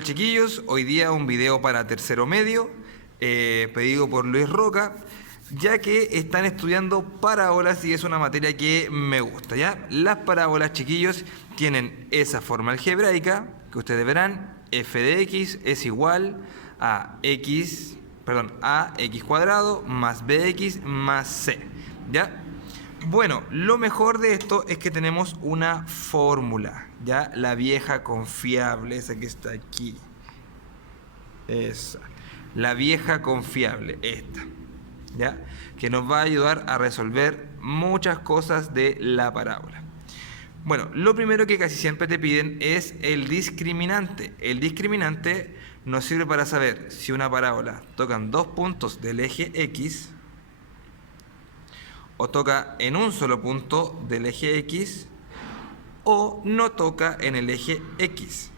Hola chiquillos, hoy día un video para tercero medio, pedido por Luis Roca, ya que están estudiando parábolas y es una materia que me gusta, ¿ya? Las parábolas, chiquillos, tienen esa forma algebraica, que ustedes verán, f de x es igual a a x cuadrado más bx más c, ¿ya? Bueno, lo mejor de esto es que tenemos una fórmula, ¿ya? La vieja confiable, esa que está aquí. Esa. La vieja confiable, esta, ¿ya? Que nos va a ayudar a resolver muchas cosas de la parábola. Bueno, lo primero que casi siempre te piden es el discriminante. El discriminante nos sirve para saber si una parábola tocan dos puntos del eje X o toca en un solo punto del eje X o no toca en el eje X.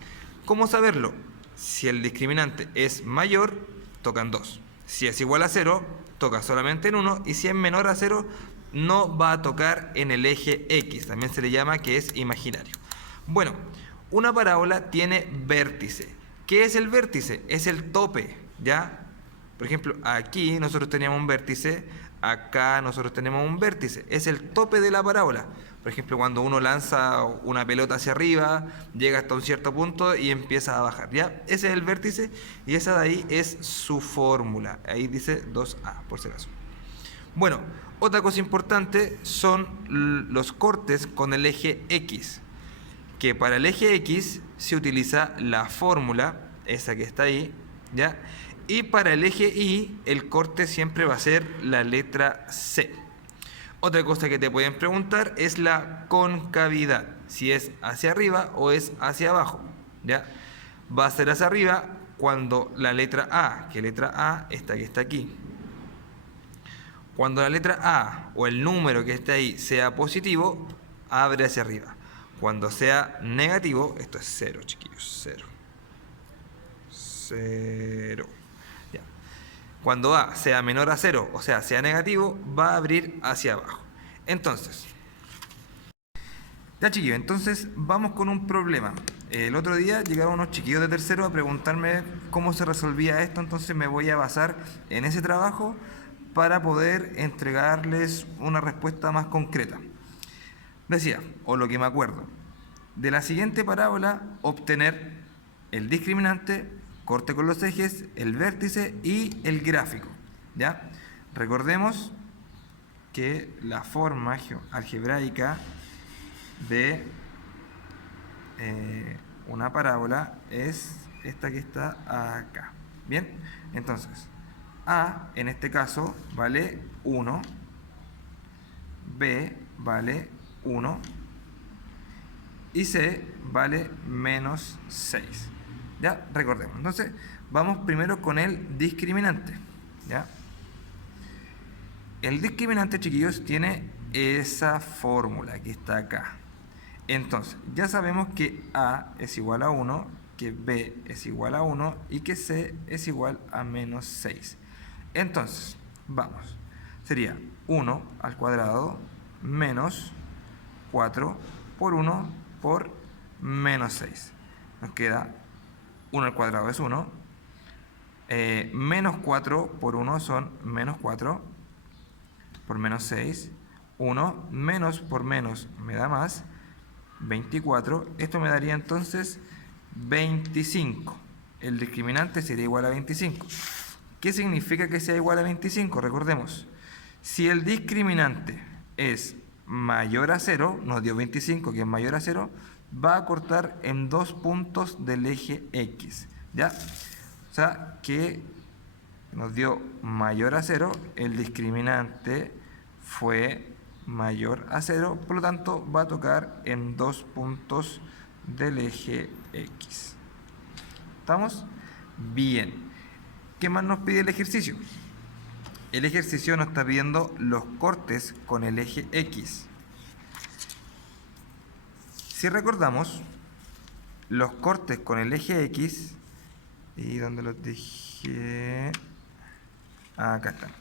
¿Cómo saberlo? Si el discriminante es mayor, tocan dos. Si es igual a 0, toca solamente en uno. Y si es menor a 0, no va a tocar en el eje X. También se le llama que es imaginario. Bueno, una parábola tiene vértice. ¿Qué es el vértice? Es el tope, ¿ya? Por ejemplo, aquí nosotros teníamos un vértice, acá nosotros tenemos un vértice. Es el tope de la parábola. Por ejemplo, cuando uno lanza una pelota hacia arriba, llega hasta un cierto punto y empieza a bajar, ¿ya? Ese es el vértice y esa de ahí es su fórmula. Ahí dice 2a, por si acaso. Bueno, otra cosa importante son los cortes con el eje X. Que para el eje X se utiliza la fórmula, esa que está ahí, ¿ya? Y para el eje Y, el corte siempre va a ser la letra C. Otra cosa que te pueden preguntar es la concavidad, si es hacia arriba o es hacia abajo, ¿ya? Va a ser hacia arriba cuando la letra A, que letra A esta que está aquí. Cuando la letra A o el número que está ahí sea positivo, abre hacia arriba. Cuando sea negativo, esto es 0, chiquillos, 0. 0. Ya. Cuando A sea menor a 0, o sea, sea negativo, va a abrir hacia abajo. Entonces, ya chiquillos, entonces vamos con un problema. El otro día llegaron unos chiquillos de tercero a preguntarme cómo se resolvía esto, entonces me voy a basar en ese trabajo para poder entregarles una respuesta más concreta. Decía, o lo que me acuerdo, de la siguiente parábola obtener el discriminante, corte con los ejes, el vértice y el gráfico, ¿ya? Recordemos que la forma algebraica de una parábola es esta que está acá. Bien, entonces A en este caso vale 1, B vale 1 y C vale menos 6. Ya, recordemos. Entonces, vamos primero con el discriminante. ¿Ya? El discriminante, chiquillos, tiene esa fórmula que está acá. Entonces, ya sabemos que A es igual a 1, que B es igual a 1 y que C es igual a menos 6. Entonces, vamos. Sería 1 al cuadrado menos 4 por 1 por menos 6. Nos queda 1 al cuadrado es 1. Menos 4 por 1 son menos 4 por menos 6. 1 menos por menos me da más 24. Esto me daría entonces 25. El discriminante sería igual a 25. ¿Qué significa que sea igual a 25? Recordemos, si el discriminante es mayor a 0, nos dio 25, que es mayor a 0, va a cortar en dos puntos del eje X, ¿ya? O sea, que nos dio mayor a 0, el discriminante fue mayor a 0, por lo tanto va a tocar en dos puntos del eje X. ¿Estamos? Bien. ¿Qué más nos pide el ejercicio? El ejercicio nos está pidiendo los cortes con el eje X. Si recordamos, los cortes con el eje X, ¿y dónde los dejé? Acá están.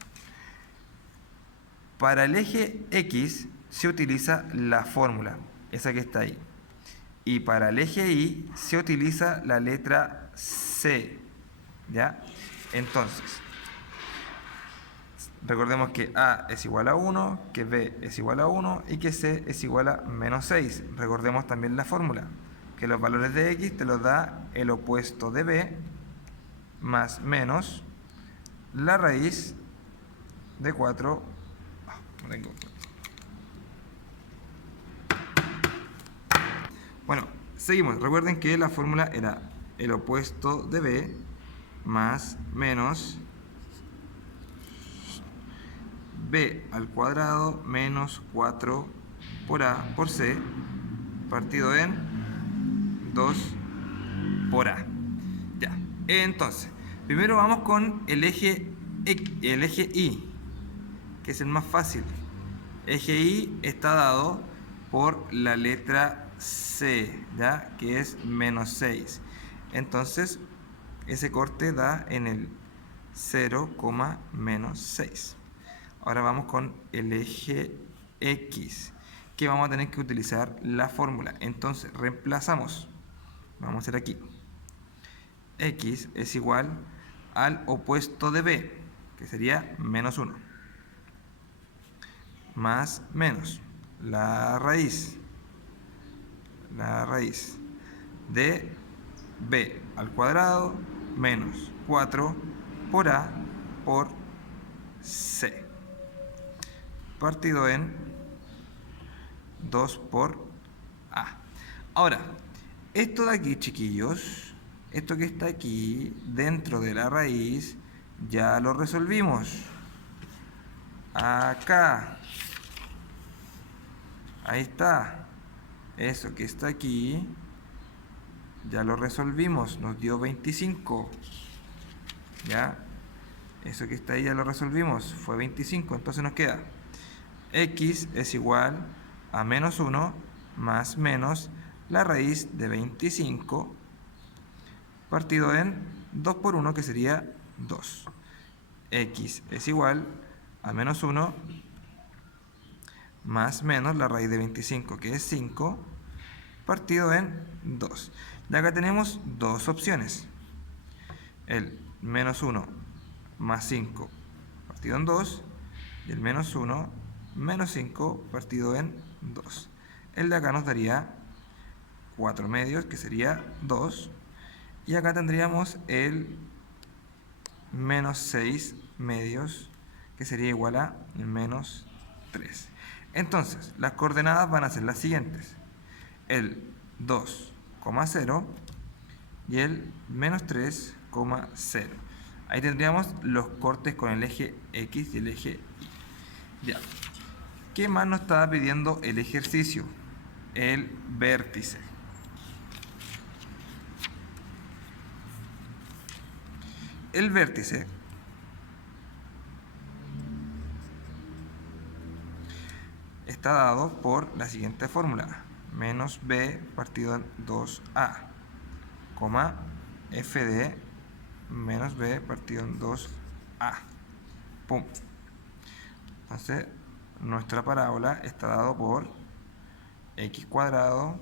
Para el eje X se utiliza la fórmula, esa que está ahí. Y para el eje Y se utiliza la letra C, ¿ya? Entonces, recordemos que A es igual a 1, que B es igual a 1 y que C es igual a menos 6. Recordemos también la fórmula, que los valores de X te los da el opuesto de B más menos la raíz de 4. Bueno, seguimos. Recuerden que la fórmula era el opuesto de B más menos B al cuadrado menos 4 por A por C partido en 2 por A. Ya. Entonces, primero vamos con el eje Y, que es el más fácil. Eje Y está dado por la letra C, ¿ya? Que es menos 6. Entonces, ese corte da en el 0, menos 6. Ahora vamos con el eje X, que vamos a tener que utilizar la fórmula. Entonces, reemplazamos. Vamos a hacer aquí. X es igual al opuesto de B, que sería menos 1. Más menos la raíz de B al cuadrado menos 4 por A por C partido en 2 por A. Ahora, esto de aquí, chiquillos, esto que está aquí dentro de la raíz, ya lo resolvimos. Acá. Ahí está. Eso que está aquí, ya lo resolvimos. Nos dio 25. ¿Ya? Eso que está ahí ya lo resolvimos. Fue 25. Entonces nos queda X es igual a menos 1 más menos la raíz de 25 partido en 2 por 1, que sería 2. X es igual a menos 1 más menos la raíz de 25, que es 5, partido en 2. Y acá tenemos dos opciones. El menos 1 más 5 partido en 2 y el menos 1 menos 5 partido en 2. El de acá nos daría 4 medios, que sería 2. Y acá tendríamos el menos 6 medios, que sería igual a menos 3. Entonces, las coordenadas van a ser las siguientes. El 2,0 y el menos 3,0. Ahí tendríamos los cortes con el eje X y el eje Y. Ya. ¿Qué más nos estaba pidiendo el ejercicio? El vértice. El vértice está dado por la siguiente fórmula: menos B partido en 2A, f de menos B partido en 2A. Pum. Entonces, nuestra parábola está dado por x cuadrado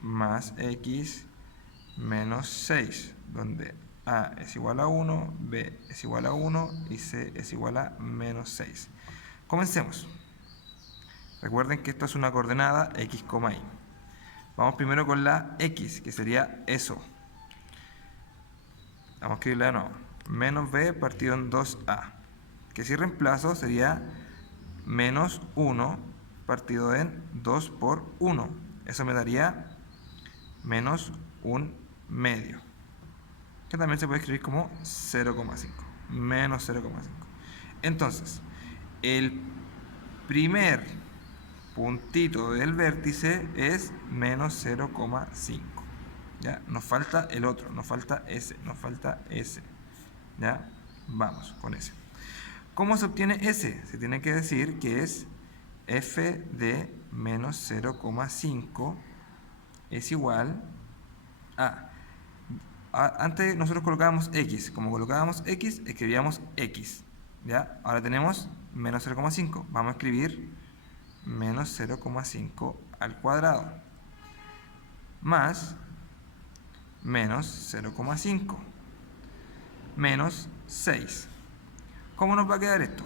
más x menos 6, donde A es igual a 1, B es igual a 1 y C es igual a menos 6. Comencemos. Recuerden que esto es una coordenada x, y. Vamos primero con la x, que sería eso. Vamos a escribirla de nuevo. Menos b partido en 2a. Que si reemplazo sería menos 1 partido en 2 por 1. Eso me daría menos 1 medio. Que también se puede escribir como 0,5. Menos 0,5. Entonces, el primer puntito del vértice es menos 0,5. ¿Ya? Nos falta el otro, nos falta ese, ¿ya? Vamos con ese. ¿Cómo se obtiene ese? Se tiene que decir que es f de menos 0,5 es igual a... Antes nosotros colocábamos x. Como colocábamos x, escribíamos x. ¿Ya? Ahora tenemos menos 0,5. Vamos a escribir menos 0,5 al cuadrado. más menos 0,5 menos 6. ¿Cómo nos va a quedar esto?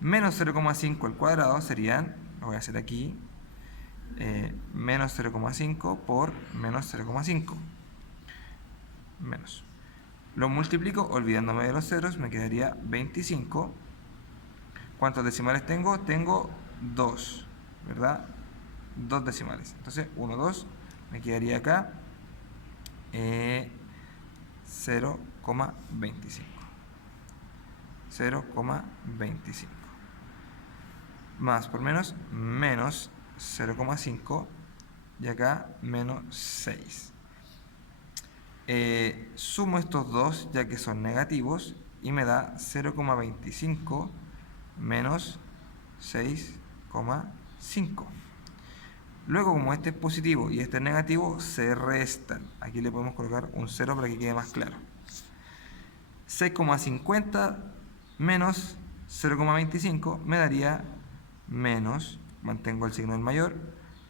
Menos 0,5 al cuadrado serían, lo voy a hacer aquí, menos 0,5 por menos 0,5. Menos. Lo multiplico, olvidándome de los ceros, me quedaría 25. ¿Cuántos decimales tengo? Tengo 2, ¿verdad? 2 decimales. Entonces, 1, 2, me quedaría acá 0,25. 0,25. Más por menos, menos 0,5 y acá menos 6. Sumo estos dos ya que son negativos y me da 0,25 menos 6,5. Luego, como este es positivo y este es negativo, se restan. Aquí le podemos colocar un 0 para que quede más claro. 6,50 menos 0,25 me daría menos, mantengo el signo del mayor,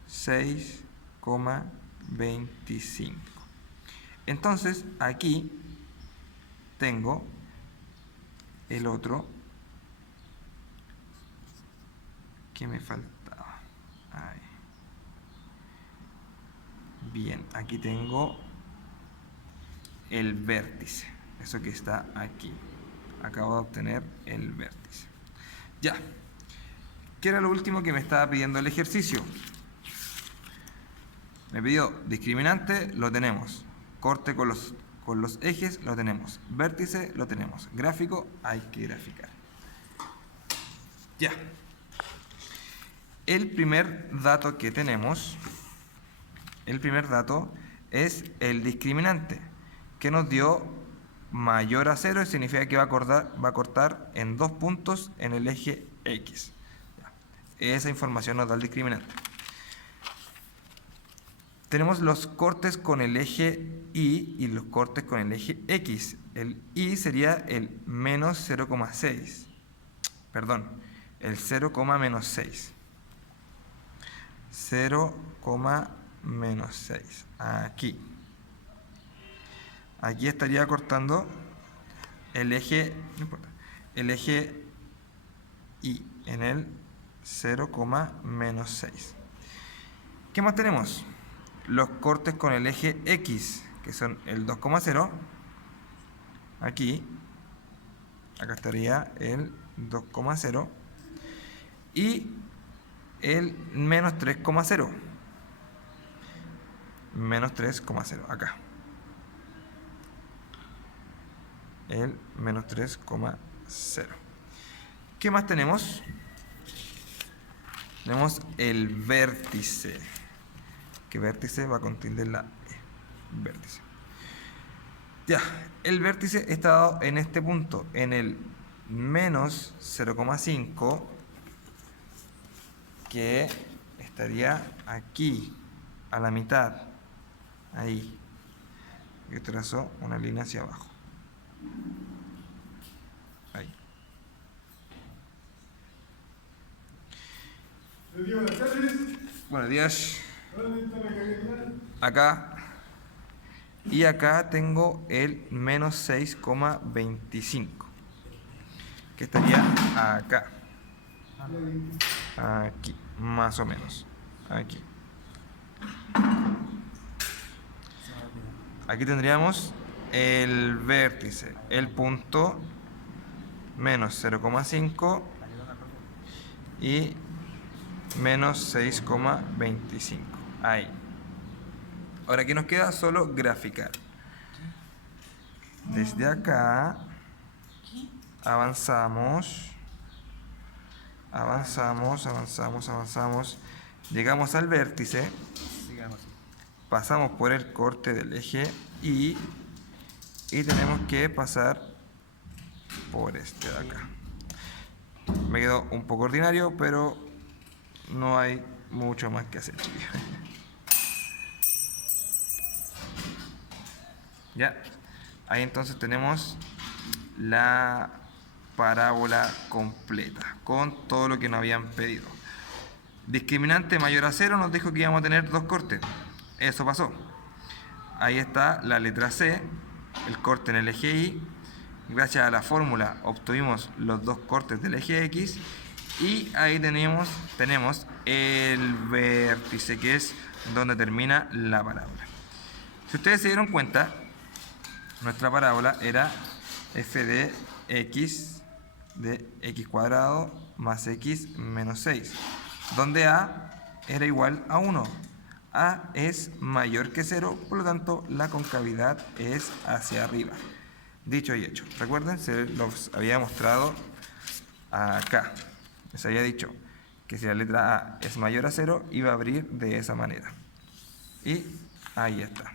6,25. Entonces, aquí tengo el otro que me faltaba. Ahí. Bien, aquí tengo el vértice. Eso que está aquí. Acabo de obtener el vértice. Ya. ¿Qué era lo último que me estaba pidiendo el ejercicio? Me pidió discriminante, lo tenemos. Corte con los ejes, lo tenemos. Vértice, lo tenemos. Gráfico, hay que graficar. Ya. El primer dato que tenemos, es el discriminante, que nos dio mayor a 0, significa que va a cortar en 2 puntos en el eje X. Ya. Esa información nos da el discriminante. Tenemos los cortes con el eje Y y los cortes con el eje X. El Y sería el menos 0,6. Perdón, el 0,-6. 0,-6. Aquí. Aquí estaría cortando el eje, no importa, el eje Y en el 0,-6. ¿Qué más tenemos? Los cortes con el eje X, que son el 2,0. Aquí. Acá estaría el 2,0. Y el menos 3,0. Menos 3,0. Acá. El menos 3,0. ¿Qué más tenemos? Tenemos el vértice. Que vértice va con tilde en la E. Vértice. Ya, el vértice está dado en este punto, en el menos 0,5, que estaría aquí, a la mitad. Ahí. Yo trazo una línea hacia abajo. Ahí. Buenas tardes. Buenos días. ¿Dónde está la cadena? Acá. Y acá tengo el menos 6,25. Que estaría acá. Aquí. Más o menos. Aquí. Aquí tendríamos el vértice, el punto menos 0,5 y menos 6,25. Ahí. Ahora aquí nos queda solo graficar. Desde acá avanzamos. Llegamos al vértice. Pasamos por el corte del eje y tenemos que pasar por este de acá. Me quedó un poco ordinario, pero no hay mucho más que hacer, chicos. Ya, ahí entonces tenemos la parábola completa con todo lo que nos habían pedido. Discriminante mayor a 0 nos dijo que íbamos a tener 2 cortes. eso pasó. Ahí está la letra C, el corte en el eje Y. Gracias a la fórmula obtuvimos los dos cortes del eje X. Y ahí tenemos el vértice, que es donde termina la parábola. Si ustedes se dieron cuenta, nuestra parábola era f de x cuadrado más x menos 6, donde a era igual a 1. A es mayor que 0, por lo tanto la concavidad es hacia arriba. Dicho y hecho. Recuerden, se los había mostrado acá. Les había dicho que si la letra A es mayor a 0, iba a abrir de esa manera. Y ahí está.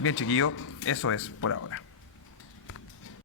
Bien, chiquillos, eso es por ahora.